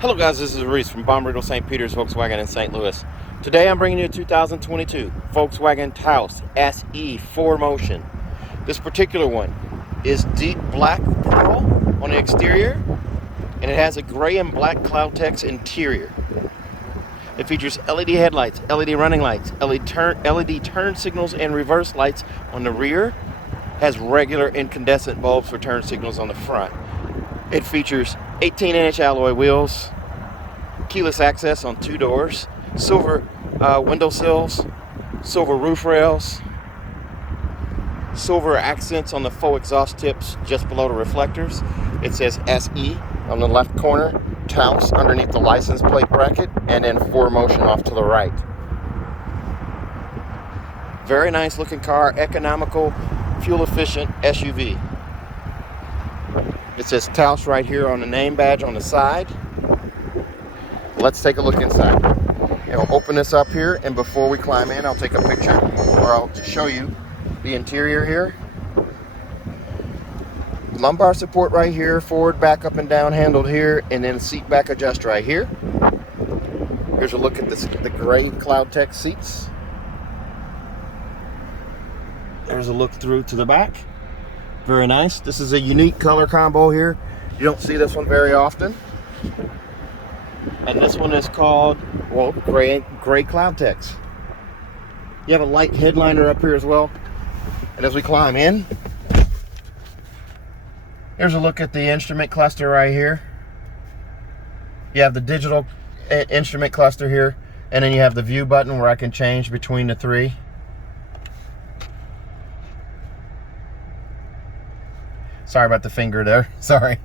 Hello guys, this is Reese from Fob Remote St. Peter's Volkswagen in St. Louis. Today I'm bringing you a 2022 Volkswagen Taos SE 4Motion. This particular one is deep black pearl on the exterior, and it has a gray and black cloud text interior. It features LED headlights, LED running lights, LED turn signals and reverse lights on the rear. Has regular incandescent bulbs for turn signals on the front. It features 18-inch alloy wheels, keyless access on 2 doors, silver windowsills, silver roof rails, silver accents on the faux exhaust tips just below the reflectors. It says SE on the left corner, Taos underneath the license plate bracket, and then 4Motion off to the right. Very nice looking car, economical, fuel efficient SUV. It says Taos right here on the name badge on the side. Let's take a look inside. And we'll open this up here, and before we climb in, I'll take a picture, or I'll show you the interior here. Lumbar support right here, forward, back, up and down handled here, and then seat back adjust right here. Here's a look at the gray cloud tech seats. There's a look through to the back. Very nice. This is a unique color combo here. You don't see this one very often. And this one is called, well, gray cloud text. You have a light headliner up here as well. And as we climb in, here's a look at the instrument cluster right here. You have the digital instrument cluster here, and then you have the view button where I can change between the three. Sorry about the finger there, sorry.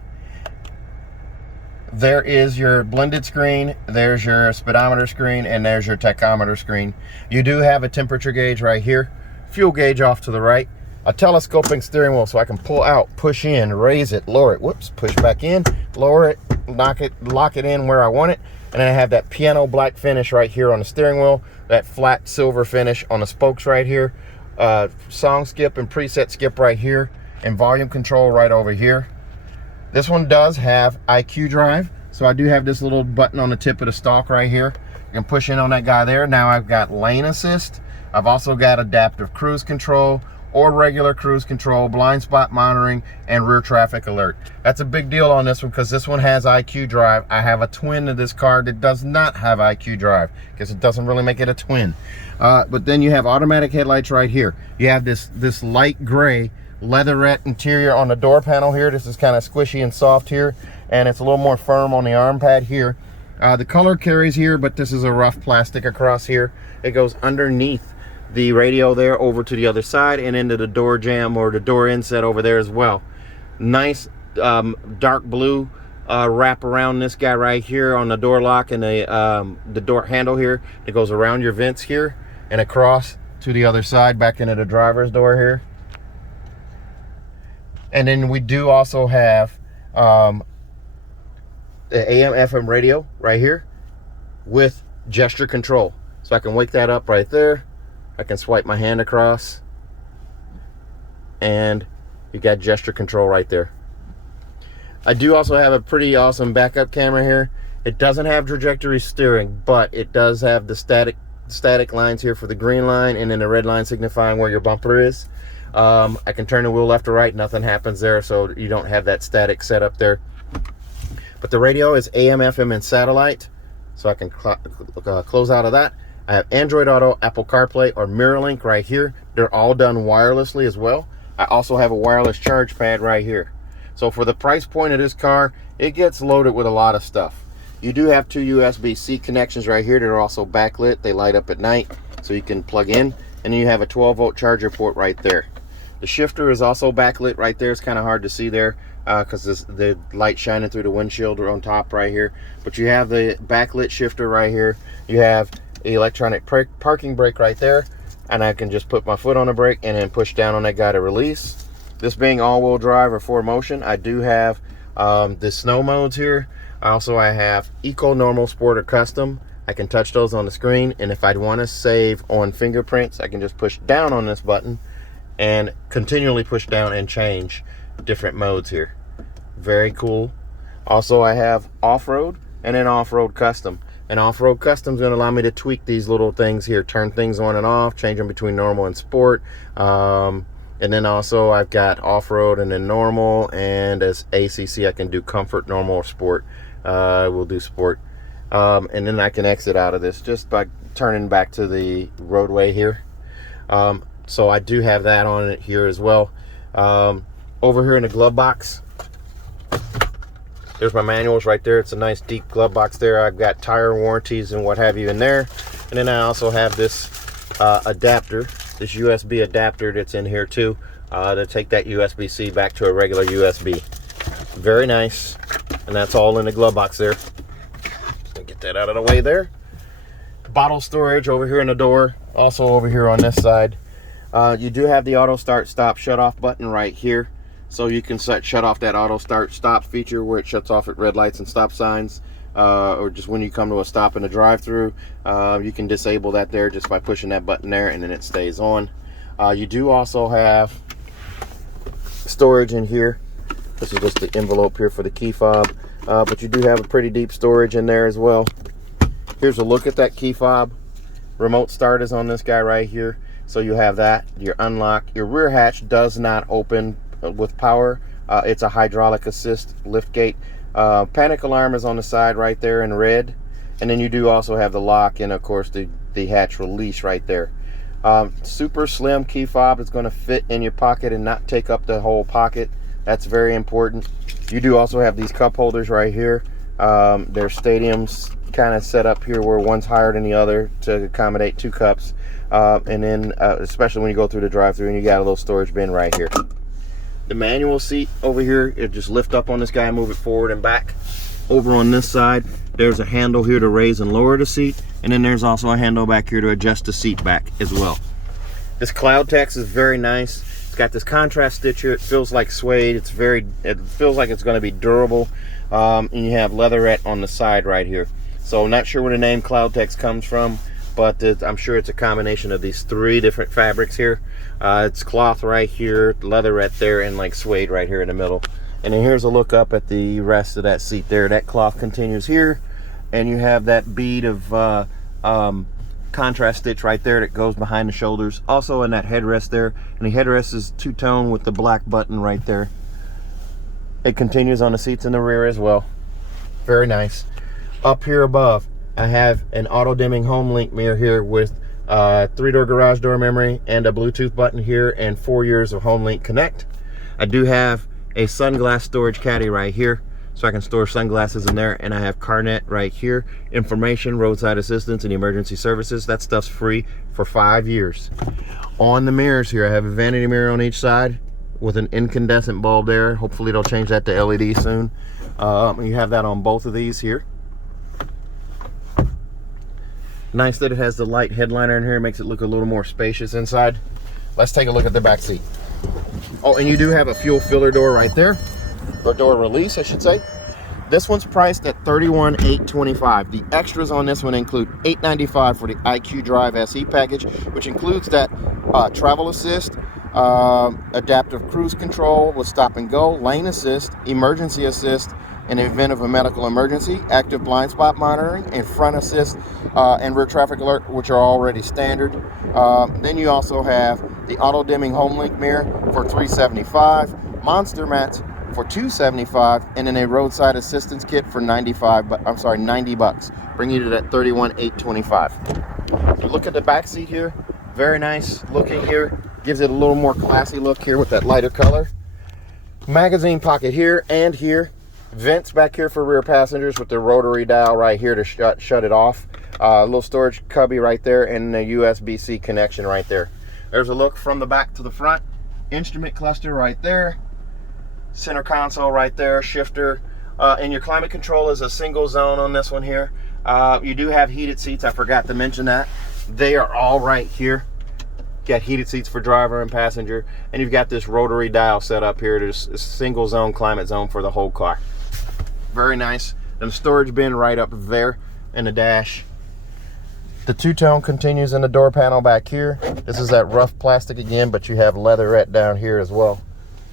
There is your blended screen, there's your speedometer screen, and there's your tachometer screen. You do have a temperature gauge right here, fuel gauge off to the right, a telescoping steering wheel so I can pull out, push in, raise it, lower it, whoops, push back in, lower it, lock it in where I want it. And then I have that piano black finish right here on the steering wheel, that flat silver finish on the spokes right here, song skip and preset skip right here, and volume control right over here. This one does have IQ drive, so I do have this little button on the tip of the stalk right here. You can push in on that guy there. Now I've got lane assist. I've also got adaptive cruise control or regular cruise control, blind spot monitoring, and rear traffic alert. That's a big deal on this one because this one has IQ drive. I have a twin of this car that does not have IQ drive because it doesn't really make it a twin. But then you have automatic headlights right here. You have this light gray leatherette interior on the door panel here. This is kind of squishy and soft here, and it's a little more firm on the arm pad here. The color carries here, but this is a rough plastic across here. It goes underneath the radio there over to the other side and into the door jamb or the door inset over there as well. Nice dark blue wrap around this guy right here on the door lock and the door handle here. It goes around your vents here and across to the other side back into the driver's door here. And then we do also have the AM FM radio right here with gesture control. So I can wake that up right there. I can swipe my hand across, and you got gesture control right there. I do also have a pretty awesome backup camera here. It doesn't have trajectory steering, but it does have the static lines here for the green line, and then the red line signifying where your bumper is. I can turn the wheel left or right, nothing happens there, so you don't have that static setup there. But the radio is AM, FM, and satellite, so I can close out of that. I have Android Auto, Apple CarPlay, or MirrorLink right here. They're all done wirelessly as well. I also have a wireless charge pad right here. So for the price point of this car, it gets loaded with a lot of stuff. You do have 2 USB-C connections right here that are also backlit. They light up at night, so you can plug in. And then you have a 12-volt charger port right there. The shifter is also backlit right there. It's kind of hard to see there because the light shining through the windshield on top right here. But you have the backlit shifter right here. You have the electronic parking brake right there, and I can just put my foot on the brake and then push down on that guy to release. This being all-wheel drive or 4Motion, I do have the snow modes here. Also, I have Eco, Normal, Sport, or Custom. I can touch those on the screen, and if I'd want to save on fingerprints, I can just push down on this button and continually push down and change different modes here. Very cool. Also, I have off-road and then off-road custom. And off-road custom is going to allow me to tweak these little things here, turn things on and off, change them between normal and sport. And then also I've got off-road and then normal, and as ACC I can do comfort, normal, or sport. We'll do sport. And then I can exit out of this just by turning back to the roadway here. So I do have that on it here as well. Over here in the glove box, there's my manuals right there. It's a nice deep glove box there. I've got tire warranties and what have you in there. And then I also have this adapter, this USB adapter that's in here too, to take that USB-C back to a regular USB. Very nice. And that's all in the glove box there. Get that out of the way there. Bottle storage over here in the door, also over here on this side. You do have the auto start stop shut off button right here, so you can shut off that auto start stop feature where it shuts off at red lights and stop signs, or just when you come to a stop in the drive-through. You can disable that there just by pushing that button there, and then it stays on. You do also have storage in here. This is just the envelope here for the key fob, but you do have a pretty deep storage in there as well. Here's a look at that key fob. Remote start is on this guy right here. So you have that, your unlock. Your rear hatch does not open with power. It's a hydraulic assist lift gate. Panic alarm is on the side right there in red. And then you do also have the lock and of course the hatch release right there. Super slim key fob. It's going to fit in your pocket and not take up the whole pocket. That's very important. You do also have these cup holders right here. They're stadiums kind of set up here where one's higher than the other to accommodate two cups. And then especially when you go through the drive-thru, and you got a little storage bin right here. The manual seat over here, it just lift up on this guy, move it forward and back. Over on this side, there's a handle here to raise and lower the seat, and then there's also a handle back here to adjust the seat back as well. This cloud text is very nice. It's got this contrast stitch here. It feels like suede. It feels like it's going to be durable. And you have leatherette on the side right here. So I'm not sure where the name cloud text comes from, but I'm sure it's a combination of these three different fabrics here. It's cloth right here, leatherette there, and like suede right here in the middle. And then here's a look up at the rest of that seat there. That cloth continues here, and you have that bead of contrast stitch right there that goes behind the shoulders. Also in that headrest there, and the headrest is two-tone with the black button right there. It continues on the seats in the rear as well. Very nice. Up here above, I have an auto-dimming home link mirror here with 3-door garage door memory and a Bluetooth button here and 4 years of home link connect. I do have a sunglass storage caddy right here, so I can store sunglasses in there, and I have CarNet right here, information, roadside assistance, and emergency services. That stuff's free for 5 years. On the mirrors here, I have a vanity mirror on each side with an incandescent bulb there. Hopefully they'll change that to LED soon. You have that on both of these here. Nice that it has the light headliner in here. It makes it look a little more spacious inside. Let's take a look at the back seat. Oh, and you do have a fuel filler door right there, or door release, I should say. This one's priced at $31,825. The extras on this one include $895 for the IQ Drive SE package, which includes that travel assist, adaptive cruise control with stop and go, lane assist, emergency assist in the event of a medical emergency, active blind spot monitoring, and front assist and rear traffic alert, which are already standard. Then you also have the auto dimming home link mirror for $375, monster mats for $275, and then a roadside assistance kit for $90 bucks, bringing you to that $31,825. Look at the back seat here, very nice looking here. Gives it a little more classy look here with that lighter color. Magazine pocket here and here. Vents back here for rear passengers with the rotary dial right here to shut it off. A little storage cubby right there, and a USB-C connection right there. There's a look from the back to the front. Instrument cluster right there. Center console right there, shifter. And your climate control is a single zone on this one here. You do have heated seats. I forgot to mention that. They are all right here. Got heated seats for driver and passenger, and you've got this rotary dial set up here. There's a single zone climate zone for the whole car. Very nice. And storage bin right up there in the dash. The two-tone continues in the door panel back here. This is that rough plastic again, but you have leatherette down here as well.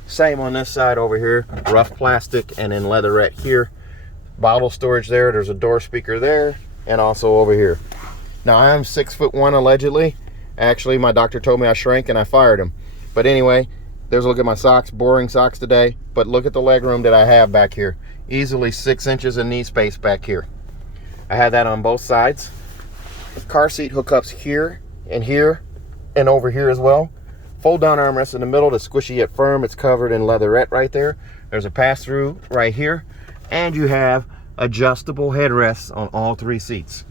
Same on this side over here, rough plastic and then leatherette here. Bottle storage there. There's a door speaker there, and also over here. Now I am 6'1" allegedly. Actually, my doctor told me I shrank and I fired him. But anyway, there's a look at my socks. Boring socks today, but look at the leg room that I have back here. Easily 6 inches of knee space back here. I have that on both sides. Car seat hookups here and over here as well. Fold down armrest in the middle to squishy yet firm. It's covered in leatherette right there. There's a pass through right here, and you have adjustable headrests on all 3 seats.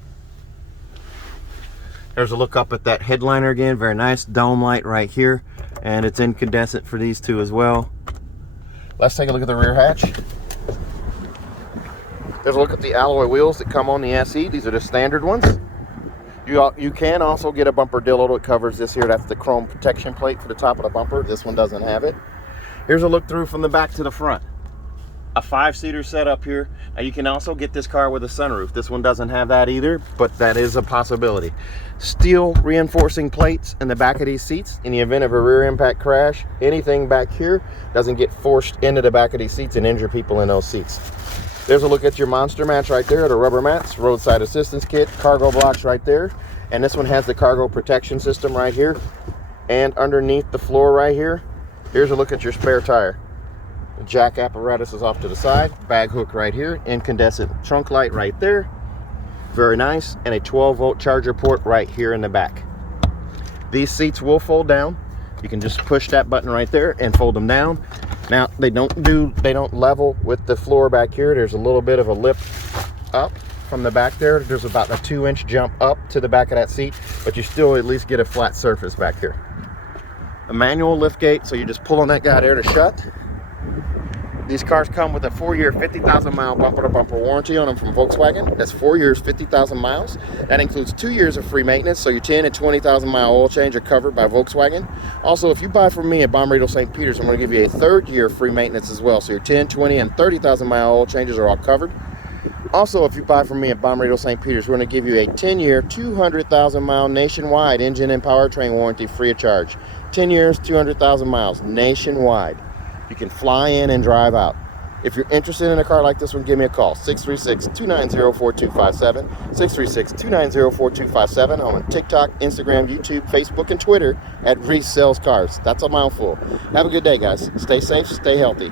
There's a look up at that headliner again. Very nice dome light right here, and it's incandescent for these two as well. Let's take a look at the rear hatch. There's a look at the alloy wheels that come on the SE. These are the standard ones. You can also get a bumper dillo that covers this here. That's the chrome protection plate for the top of the bumper. This one doesn't have it. Here's a look through from the back to the front. A 5-seater setup here. Now you can also get this car with a sunroof. This one doesn't have that either, but that is a possibility. Steel reinforcing plates in the back of these seats. In the event of a rear impact crash, anything back here doesn't get forced into the back of these seats and injure people in those seats. There's a look at your monster mats right there, the rubber mats, roadside assistance kit, cargo blocks right there. And this one has the cargo protection system right here. And underneath the floor right here, here's a look at your spare tire. The jack apparatus is off to the side, bag hook right here, incandescent trunk light right there. Very nice. And a 12-volt charger port right here in the back. These seats will fold down. You can just push that button right there and fold them down. Now they don't level with the floor back here. There's a little bit of a lip up from the back there. There's about a 2-inch jump up to the back of that seat, but you still at least get a flat surface back here. A manual lift gate, so you just pull on that guy there to shut. These cars come with a 4-year, 50,000-mile bumper-to-bumper warranty on them from Volkswagen. That's 4 years, 50,000 miles. That includes 2 years of free maintenance, so your 10 and 20,000-mile oil change are covered by Volkswagen. Also, if you buy from me at Bommarito St. Peter's, I'm going to give you a 3rd year free maintenance as well. So your 10, 20, and 30,000-mile oil changes are all covered. Also, if you buy from me at Bommarito St. Peter's, we're going to give you a 10-year, 200,000-mile nationwide engine and powertrain warranty free of charge. 10 years, 200,000 miles nationwide. You can fly in and drive out. If you're interested in a car like this one, give me a call. 636-290-4257. 636-290-4257. I'm on TikTok, Instagram, YouTube, Facebook, and Twitter at Reese Sells Cars. That's a mouthful. Have a good day, guys. Stay safe, stay healthy.